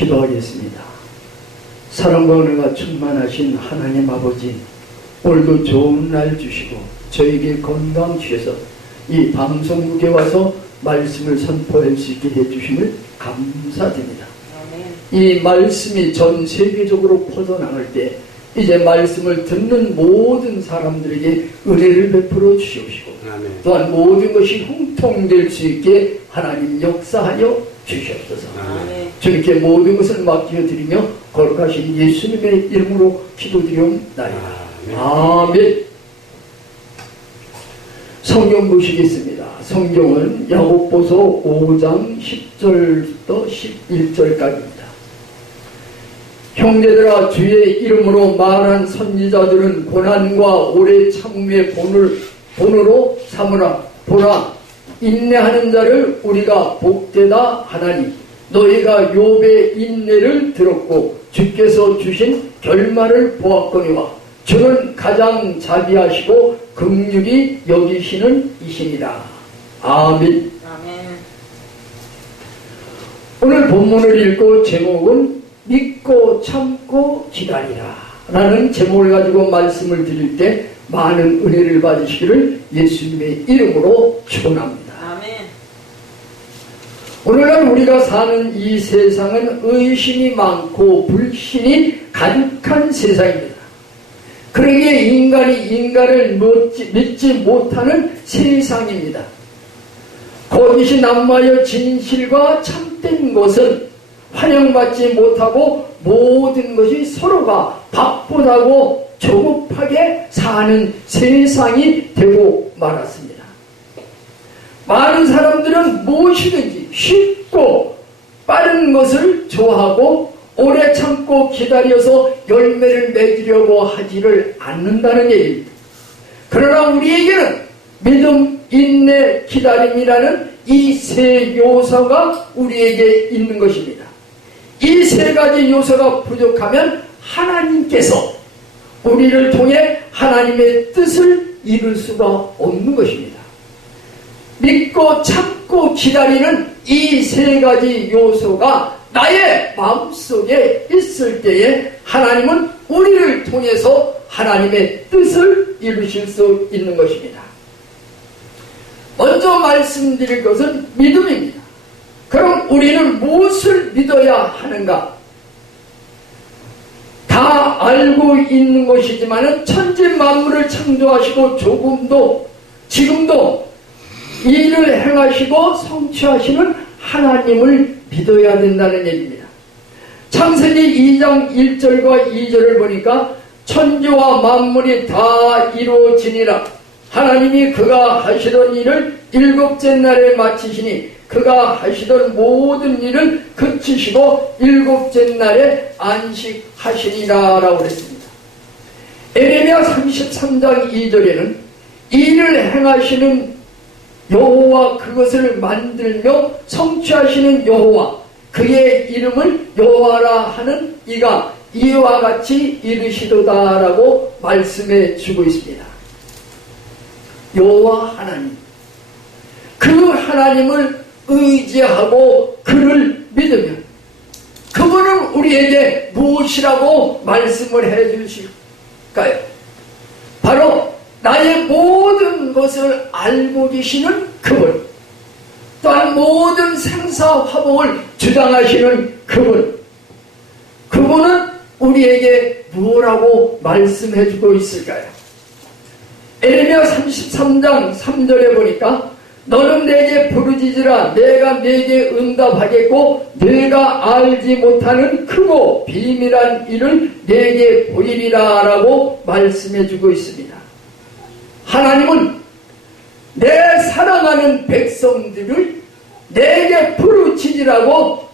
기도하겠습니다. 사랑과 은혜가 충만하신 하나님 아버지, 오늘도 좋은 날 주시고 저에게 건강 주셔서 이 방송국에 와서 말씀을 선포할 수 있게 해주심을 감사드립니다. 이 말씀이 전 세계적으로 퍼져나갈 때 이제 말씀을 듣는 모든 사람들에게 은혜를 베풀어 주시옵시고 또한 모든 것이 형통될 수 있게 하나님 역사하여 주시옵소서. 주님께 모든 것을 맡겨드리며 거룩하신 예수님의 이름으로 기도드리옵나이다. 아멘. 성경 보시겠습니다. 성경은 야고보서 5장 10절부터 11절까지입니다. 형제들아, 주의 이름으로 말한 선지자들은 고난과 오래 참음의 본으로 삼으라. 보라, 인내하는 자를 우리가 복되다 하나니 너희가 욥의 인내를 들었고 주께서 주신 결말을 보았거니와 주는 가장 자비하시고 긍휼히 여기시는 이시니라. 아멘. 오늘 본문을 읽고 제목은 믿고 참고 기다리라 라는 제목을 가지고 말씀을 드릴 때 많은 은혜를 받으시기를 예수님의 이름으로 축원합니다. 오늘날 우리가 사는 이 세상은 의심이 많고 불신이 가득한 세상입니다. 그러기에 인간이 인간을 믿지 못하는 세상입니다. 거짓이 난무하여 진실과 참된 것은 환영받지 못하고 모든 것이 서로가 바쁘다고 조급하게 사는 세상이 되고 말았습니다. 많은 사람들은 무엇이든지 쉽고 빠른 것을 좋아하고 오래 참고 기다려서 열매를 맺으려고 하지를 않는다는 얘기입니다. 그러나 우리에게는 믿음, 인내, 기다림이라는 이 세 요소가 우리에게 있는 것입니다. 이 세 가지 요소가 부족하면 하나님께서 우리를 통해 하나님의 뜻을 이룰 수가 없는 것입니다. 믿고 참고 기다리는 이 세 가지 요소가 나의 마음속에 있을 때에 하나님은 우리를 통해서 하나님의 뜻을 이루실 수 있는 것입니다. 먼저 말씀드릴 것은 믿음입니다. 그럼 우리는 무엇을 믿어야 하는가? 다 알고 있는 것이지만 천지 만물을 창조하시고 지금도 일을 행하시고 성취하시는 하나님을 믿어야 된다는 얘기입니다. 창세기 2장 1절과 2절을 보니까 천지와 만물이 다 이루어지니라. 하나님이 그가 하시던 일을 일곱째 날에 마치시니 그가 하시던 모든 일을 그치시고 일곱째 날에 안식하시니라 라고 그랬습니다. 에레미야 33장 2절에는 일을 행하시는 여호와, 그것을 만들며 성취하시는 여호와, 그의 이름을 여호와라 하는 이가 이와 같이 이르시도다 라고 말씀해 주고 있습니다. 여호와 하나님, 그 하나님을 의지하고 그를 믿으면 그분은 우리에게 무엇이라고 말씀을 해 주실까요? 바로 나의 모든 것을 알고 계시는 그분, 또한 모든 생사화복을 주장하시는 그분은 우리에게 무엇라고 말씀해 주고 있을까요? 에레미야 33장 3절에 보니까 너는 내게 부르짖으라, 내가 내게 응답하겠고 내가 알지 못하는 크고 비밀한 일을 내게 보이리라 라고 말씀해 주고 있습니다. 하나님은 내 사랑하는 백성들을 내게 부르짖으라고,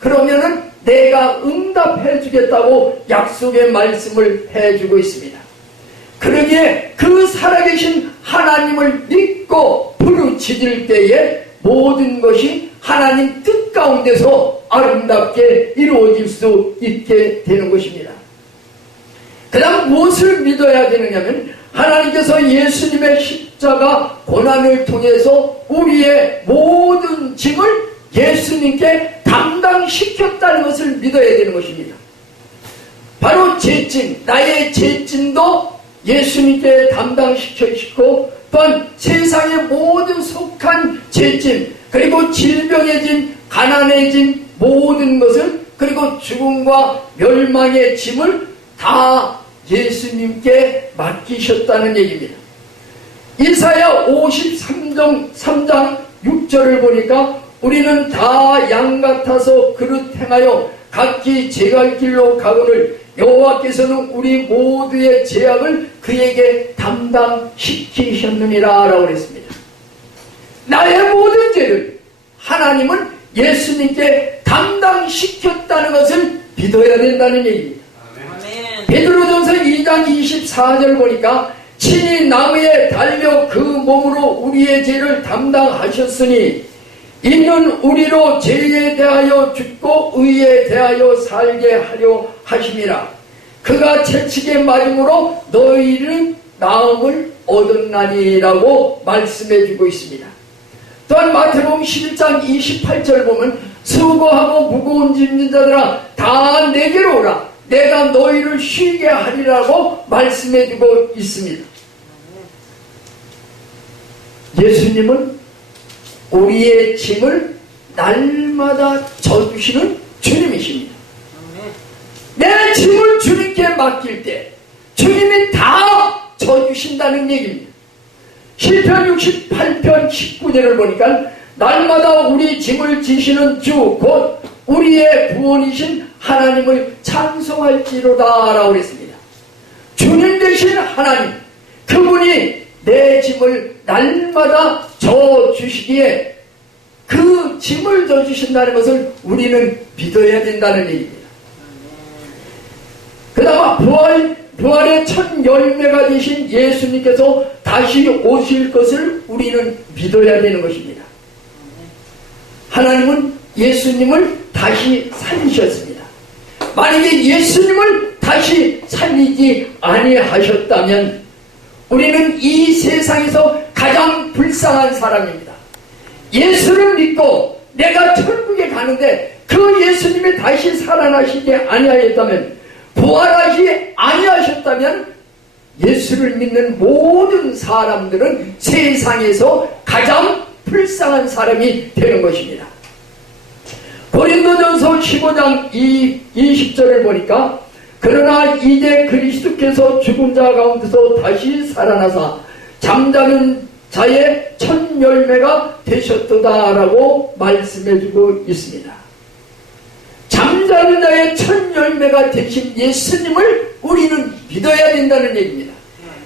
그러면은 내가 응답해 주겠다고 약속의 말씀을 해주고 있습니다. 그러기에 그 살아계신 하나님을 믿고 부르짖을 때에 모든 것이 하나님 뜻 가운데서 아름답게 이루어질 수 있게 되는 것입니다. 그 다음 무엇을 믿어야 되느냐면 하나님께서 예수님의 십자가 고난을 통해서 우리의 모든 짐을 예수님께 담당 담당시켰다는 것을 믿어야 되는 것입니다. 바로 죄짐, 나의 죄짐도 예수님께 담당시키시고 또한 세상의 모든 속한 죄짐, 그리고 질병의 짐, 가난의 짐, 모든 것을, 그리고 죽음과 멸망의 짐을 다 예수님께 맡기셨다는 얘기입니다. 이사야 53장 6절을 보니까 우리는 다 양 같아서 그릇 행하여 각기 제갈 길로 가거늘 여호와께서는 우리 모두의 죄악을 그에게 담당시키셨느니라 라고 했습니다. 나의 모든 죄를 하나님은 예수님께 담당시켰다는 것을 믿어야 된다는 얘기입니다. 베드로전서 2장 24절 보니까 친히 나무에 달려 그 몸으로 우리의 죄를 담당하셨으니 이는 우리로 죄에 대하여 죽고 의에 대하여 살게 하려 하심이라. 그가 채찍에 맞음으로 너희는 나음을 얻었나니라고 말씀해주고 있습니다. 또한 마태복음 11장 28절 보면 수고하고 무거운 짐진 자들아 다 내게로 오라 내가 너희를 쉬게 하리라고 말씀해주고 있습니다. 예수님은 우리의 짐을 날마다 져주시는 주님이십니다. 내 짐을 주님께 맡길 때 주님이 다 져주신다는 얘기입니다. 시편 68편 19절을 보니까 날마다 우리 짐을 지시는 주 곧 우리의 구원이신 하나님을 찬송할지로다 라고 했습니다. 주님 되신 하나님, 그분이 내 짐을 날마다 져주시기에 그 짐을 져주신다는 것을 우리는 믿어야 된다는 얘기입니다. 그 다음 부활의 첫 열매가 되신 예수님께서 다시 오실 것을 우리는 믿어야 되는 것입니다. 하나님은 예수님을 다시 살리셨습니다. 만약에 예수님을 다시 살리지 아니하셨다면 우리는 이 세상에서 가장 불쌍한 사람입니다. 예수를 믿고 내가 천국에 가는데 그 예수님이 다시 살아나시지 아니하였다면, 부활하지 아니하셨다면 예수를 믿는 모든 사람들은 세상에서 가장 불쌍한 사람이 되는 것입니다. 고린도전서 15장 20절을 보니까 그러나 이제 그리스도께서 죽은 자 가운데서 다시 살아나사 잠자는 자의 첫 열매가 되셨도다라고 말씀해주고 있습니다. 잠자는 자의 첫 열매가 되신 예수님을 우리는 믿어야 된다는 얘기입니다.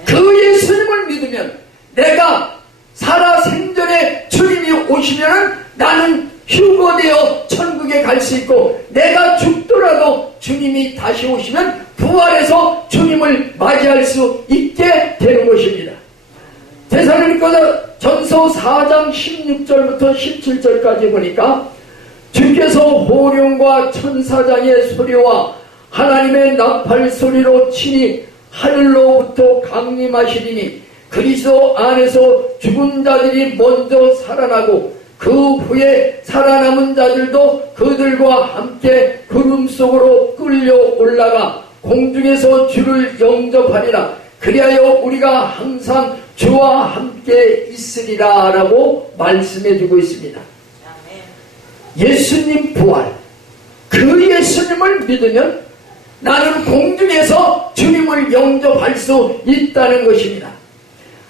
그 예수님을 믿으면 내가 살아 생전에 주님이 오시면 나는 휴거되어 천국에 갈 수 있고, 내가 죽더라도 주님이 다시 오시면 부활해서 주님을 맞이할 수 있게 되는 것입니다. 데살로니가전서 4장 16절부터 17절까지 보니까 주께서 호령과 천사장의 소리와 하나님의 나팔 소리로 친히 하늘로부터 강림하시리니 그리스도 안에서 죽은 자들이 먼저 살아나고 그 후에 살아남은 자들도 그들과 함께 구름 속으로 끌려 올라가 공중에서 주를 영접하리라. 그리하여 우리가 항상 주와 함께 있으리라 라고 말씀해주고 있습니다. 예수님 부활, 그 예수님을 믿으면 나는 공중에서 주님을 영접할 수 있다는 것입니다.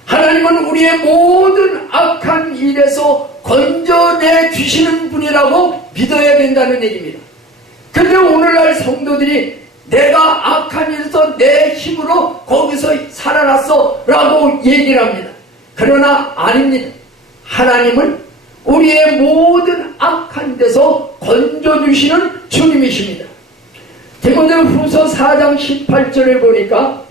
하나님은 우리의 모든 악한 일에서 건져내 주시는 분이라고 믿어야 된다는 얘기입니다. 그런데 오늘날 성도들이 내가 악한 일에서 내 힘으로 거기서 살아났어 라고 얘기를 합니다. 그러나 아닙니다. 하나님은 우리의 모든 악한 데서 건져주시는 주님이십니다. 디모데후서 4장 18절을 보니까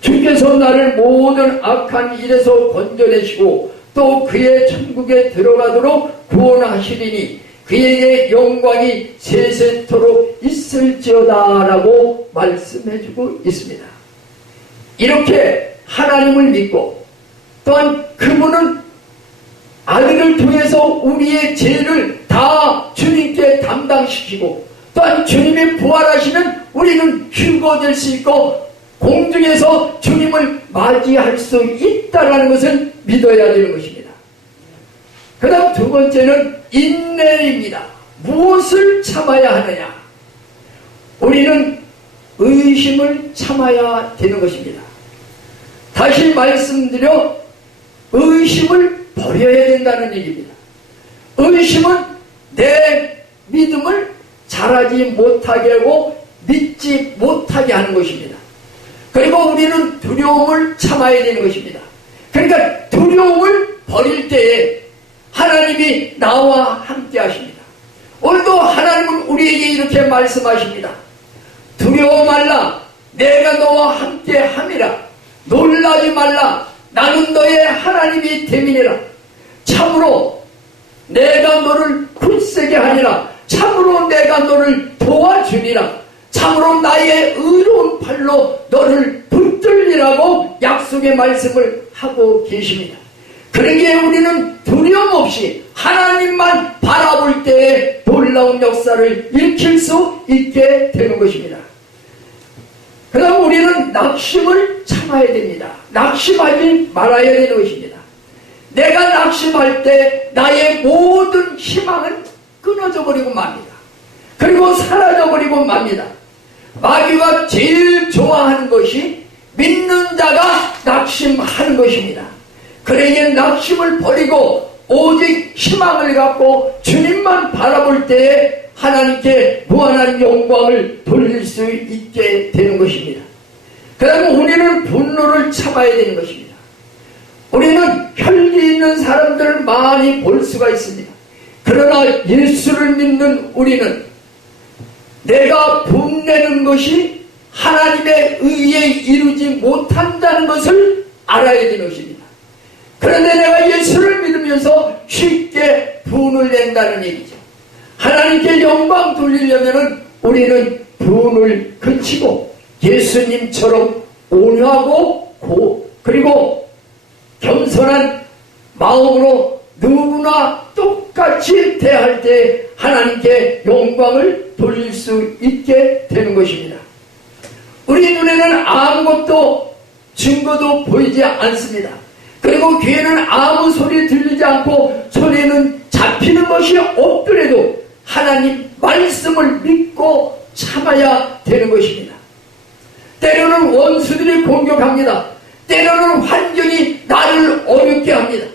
주께서 나를 모든 악한 일에서 건져내시고 또 그의 천국에 들어가도록 구원하시리니 그에게 영광이 세세토록 있을지어다 라고 말씀해주고 있습니다. 이렇게 하나님을 믿고 또한 그분은 아들을 통해서 우리의 죄를 다 주님께 담당시키고 주시고, 또한 주님이 부활하시면 우리는 휴거될 수 있고 공중에서 주님을 맞이할 수 있다는 것을 믿어야 되는 것입니다. 그 다음 두 번째는 인내입니다. 무엇을 참아야 하느냐? 우리는 의심을 참아야 되는 것입니다. 다시 말씀드려 의심을 버려야 된다는 얘기입니다. 의심은 내 믿음을 자라지 못하게 하고 믿지 못하게 하는 것입니다. 그리고 우리는 두려움을 참아야 되는 것입니다. 그러니까 두려움을 버릴 때에 하나님이 나와 함께 하십니다. 오늘도 하나님은 우리에게 이렇게 말씀하십니다. 두려워 말라, 내가 너와 함께 함이라. 놀라지 말라, 나는 너의 하나님이 됨이니라. 참으로 내가 너를 굳세게 하리라. 참으로 내가 너를 도와주리라. 참으로 나의 의로운 팔로 너를 붙들리라고 약속의 말씀을 하고 계십니다. 그러기에 우리는 두려움 없이 하나님만 바라볼 때에 놀라운 역사를 일으킬 수 있게 되는 것입니다. 그 다음 우리는 낙심을 참아야 됩니다. 낙심하지 말아야 되는 것입니다. 내가 낙심할 때 나의 모든 희망은 끊어져 버리고 맙니다. 그리고 사라져 버리고 맙니다. 마귀가 제일 좋아하는 것이 믿는 자가 낙심하는 것입니다. 그러기에 낙심을 버리고 오직 희망을 갖고 주님만 바라볼 때에 하나님께 무한한 영광을 돌릴 수 있게 되는 것입니다. 그 다음에 우리는 분노를 참아야 되는 것입니다. 우리는 혈기 있는 사람들을 많이 볼 수가 있습니다. 그러나 예수를 믿는 우리는 내가 분내는 것이 하나님의 의에 이루지 못한다는 것을 알아야 되는 것입니다. 그런데 내가 예수를 믿으면서 쉽게 분을 낸다는 얘기죠. 하나님께 영광 돌리려면 우리는 분을 그치고 예수님처럼 온유하고 그리고 겸손한 마음으로 누구나 똑같이 대할 때 하나님께 영광을 돌릴 수 있게 되는 것입니다. 우리 눈에는 아무것도 증거도 보이지 않습니다. 그리고 귀에는 아무 소리 들리지 않고 손에는 잡히는 것이 없더라도 하나님 말씀을 믿고 참아야 되는 것입니다. 때로는 원수들이 공격합니다. 때로는 환경이 나를 어렵게 합니다.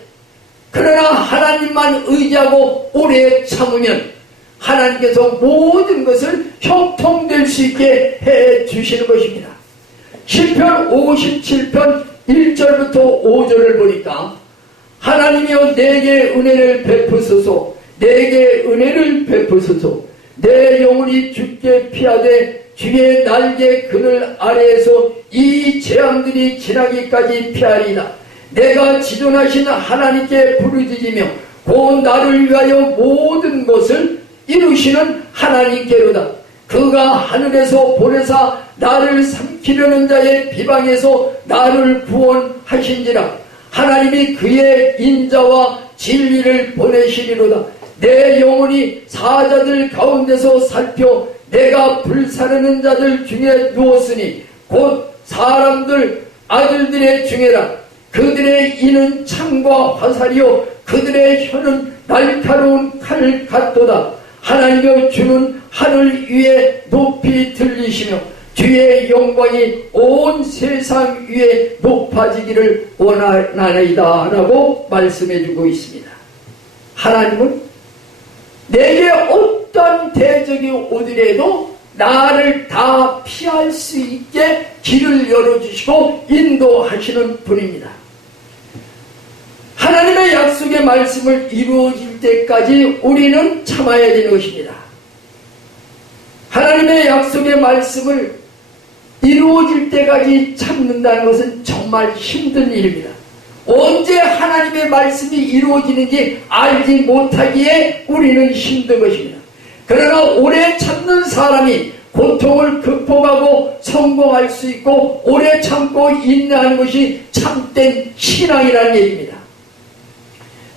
그러나 하나님만 의지하고 오래 참으면 하나님께서 모든 것을 형통될 수 있게 해 주시는 것입니다. 시편 57편 1절부터 5절을 보니까 하나님이여 내게 은혜를 베푸소서, 내게 은혜를 베푸소서. 내 영혼이 주께 피하되 주의 날개 그늘 아래에서 이 재앙들이 지나기까지 피하리이다. 내가 지존하신 하나님께 부르짖으며 곧 나를 위하여 모든 것을 이루시는 하나님께로다. 그가 하늘에서 보내사 나를 삼키려는 자의 비방에서 나를 구원하신지라. 하나님이 그의 인자와 진리를 보내시리로다. 내 영혼이 사자들 가운데서 살펴 내가 불사르는 자들 중에 누웠으니 곧 사람들 아들들의 중에라. 그들의 이는 창과 화살이요 그들의 혀는 날카로운 칼 같도다. 하나님의 주는 하늘 위에 높이 들리시며 주의 영광이 온 세상 위에 높아지기를 원하나이다 라고 말씀해주고 있습니다. 하나님은 내게 어떤 대적이 오더라도 나를 다 피할 수 있게 길을 열어주시고 인도하시는 분입니다. 하나님의 약속의 말씀을 이루어질 때까지 우리는 참아야 되는 것입니다. 하나님의 약속의 말씀을 이루어질 때까지 참는다는 것은 정말 힘든 일입니다. 언제 하나님의 말씀이 이루어지는지 알지 못하기에 우리는 힘든 것입니다. 그러나 오래 참는 사람이 고통을 극복하고 성공할 수 있고 오래 참고 인내하는 것이 참된 신앙이라는 얘기입니다.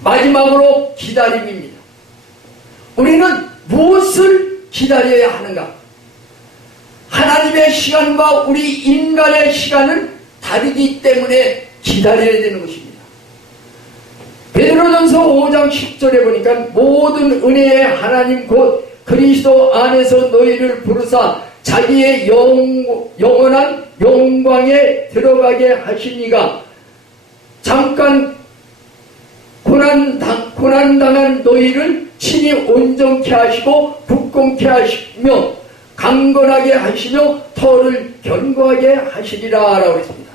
마지막으로 기다림입니다. 우리는 무엇을 기다려야 하는가? 하나님의 시간과 우리 인간의 시간은 다르기 때문에 기다려야 되는 것입니다. 베드로전서 5장 10절에 보니까 모든 은혜의 하나님 곧 그리스도 안에서 너희를 부르사 자기의 영원한 영광에 들어가게 하시니가 잠깐 고난당한 너희를 친히 온전케 하시고 굳건케 하시며 강건하게 하시며 터를 견고하게 하시리라 라고 했습니다.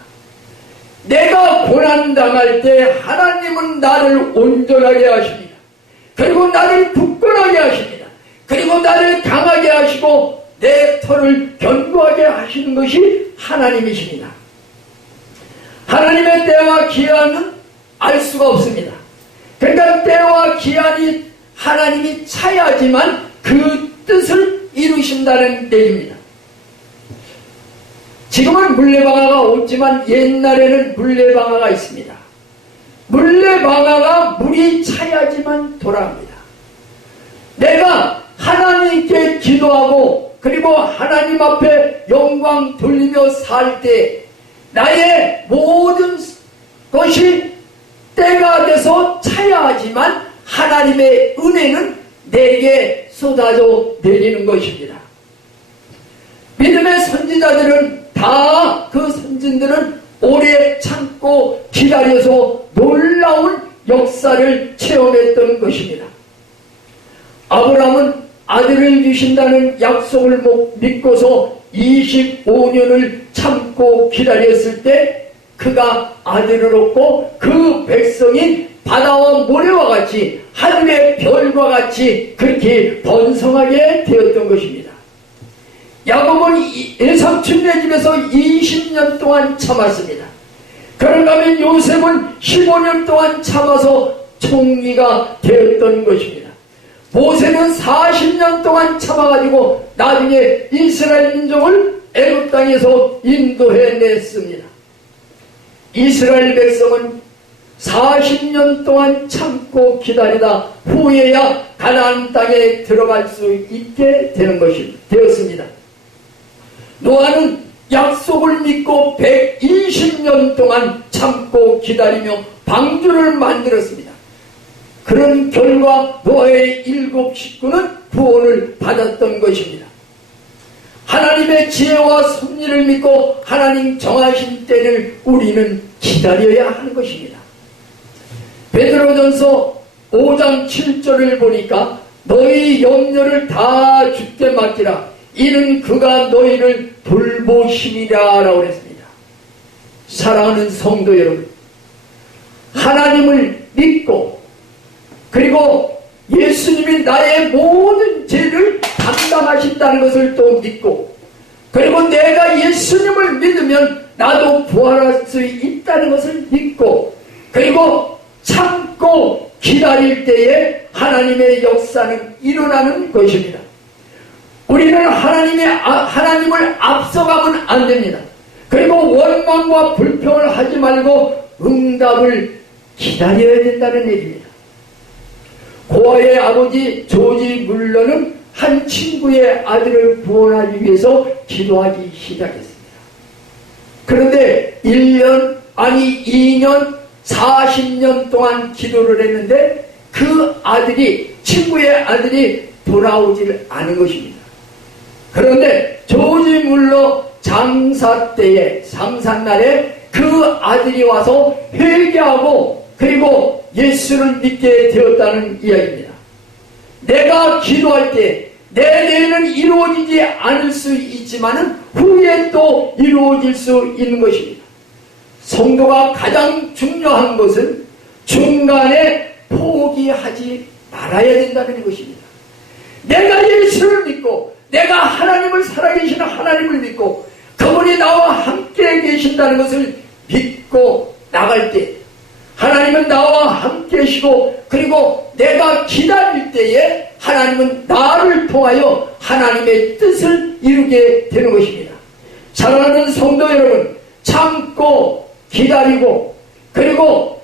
내가 고난당할 때 하나님은 나를 온전하게 하십니다. 그리고 나를 굳건하게 하십니다. 그리고 나를 강하게 하시고 내 터를 견고하게 하시는 것이 하나님이십니다. 하나님의 때와 기한은 알 수가 없습니다. 그러니까 때와 기한이 하나님이 차야지만 그 뜻을 이루신다는 얘기입니다. 지금은 물레방아가 없지만 옛날에는 물레방아가 있습니다. 물레방아가 물이 차야지만 돌아갑니다. 내가 하나님께 기도하고 그리고 하나님 앞에 영광 돌리며 살 때 나의 모든 것이 때가 돼서 차야 하지만 하나님의 은혜는 내게 쏟아져 내리는 것입니다. 믿음의 선지자들은 다 그 선진들은 오래 참고 기다려서 놀라운 역사를 체험했던 것입니다. 아브라함은 아들을 주신다는 약속을 믿고서 25년을 참고 기다렸을 때 그가 아들을 얻고 그 백성이 바다와 모래와 같이 하늘의 별과 같이 그렇게 번성하게 되었던 것입니다. 야곱은 외삼촌네 집에서 20년 동안 참았습니다. 그런가 하면 요셉은 15년 동안 참아서 총리가 되었던 것입니다. 모세는 40년 동안 참아가지고 나중에 이스라엘 민족을 애굽 땅에서 인도해냈습니다. 이스라엘 백성은 40년 동안 참고 기다리다 후에야 가나안 땅에 들어갈 수 있게 되었습니다. 노아는 약속을 믿고 120년 동안 참고 기다리며 방주를 만들었습니다. 그런 결과 노아의 7 식구는 구원을 받았던 것입니다. 하나님의 지혜와 섭리를 믿고 하나님 정하신 때를 우리는 기다려야 하는 것입니다. 베드로전서 5장 7절을 보니까 너희 염려를 다 주께 맡기라 이는 그가 너희를 돌보심이라 라고 했습니다. 사랑하는 성도 여러분, 하나님을 믿고 그리고 예수님이 나의 모든 죄를 담당하신다는 것을 또 믿고 그리고 내가 예수님을 믿으면 나도 부활할 수 있다는 것을 믿고 그리고 참고 기다릴 때에 하나님의 역사는 일어나는 것입니다. 우리는 하나님을 앞서가면 안 됩니다. 그리고 원망과 불평을 하지 말고 응답을 기다려야 된다는 얘기입니다. 고아의 아버지 조지 물러는 한 친구의 아들을 구원하기 위해서 기도하기 시작했습니다. 그런데 1년 아니 2년 40년 동안 기도를 했는데 그 아들이 친구의 아들이 돌아오질 않은 것입니다. 그런데 조지 물러 장사 때에 장사날에 그 아들이 와서 회개하고 그리고 예수를 믿게 되었다는 이야기입니다. 내가 기도할 때 내 뇌는 이루어지지 않을 수 있지만 후에 또 이루어질 수 있는 것입니다. 성도가 가장 중요한 것은 중간에 포기하지 말아야 된다는 것입니다. 내가 예수를 믿고 내가 하나님을 살아계시는 하나님을 믿고 그분이 나와 함께 계신다는 것을 믿고 나갈 때 하나님은 나와 함께 계시고 그리고 내가 기다릴 때에 하나님은 나를 통하여 하나님의 뜻을 이루게 되는 것입니다. 사랑하는 성도 여러분, 참고 기다리고 그리고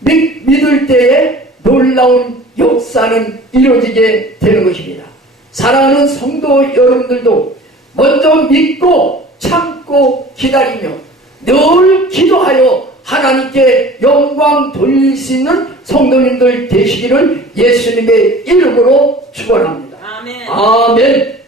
믿을 때에 놀라운 역사는 이루어지게 되는 것입니다. 사랑하는 성도 여러분들도 먼저 믿고 참고 기다리며 늘 기도하여 하나님께 영광 돌릴 수 있는 성도님들 되시기를 예수님의 이름으로 축원합니다. 아멘. 아멘.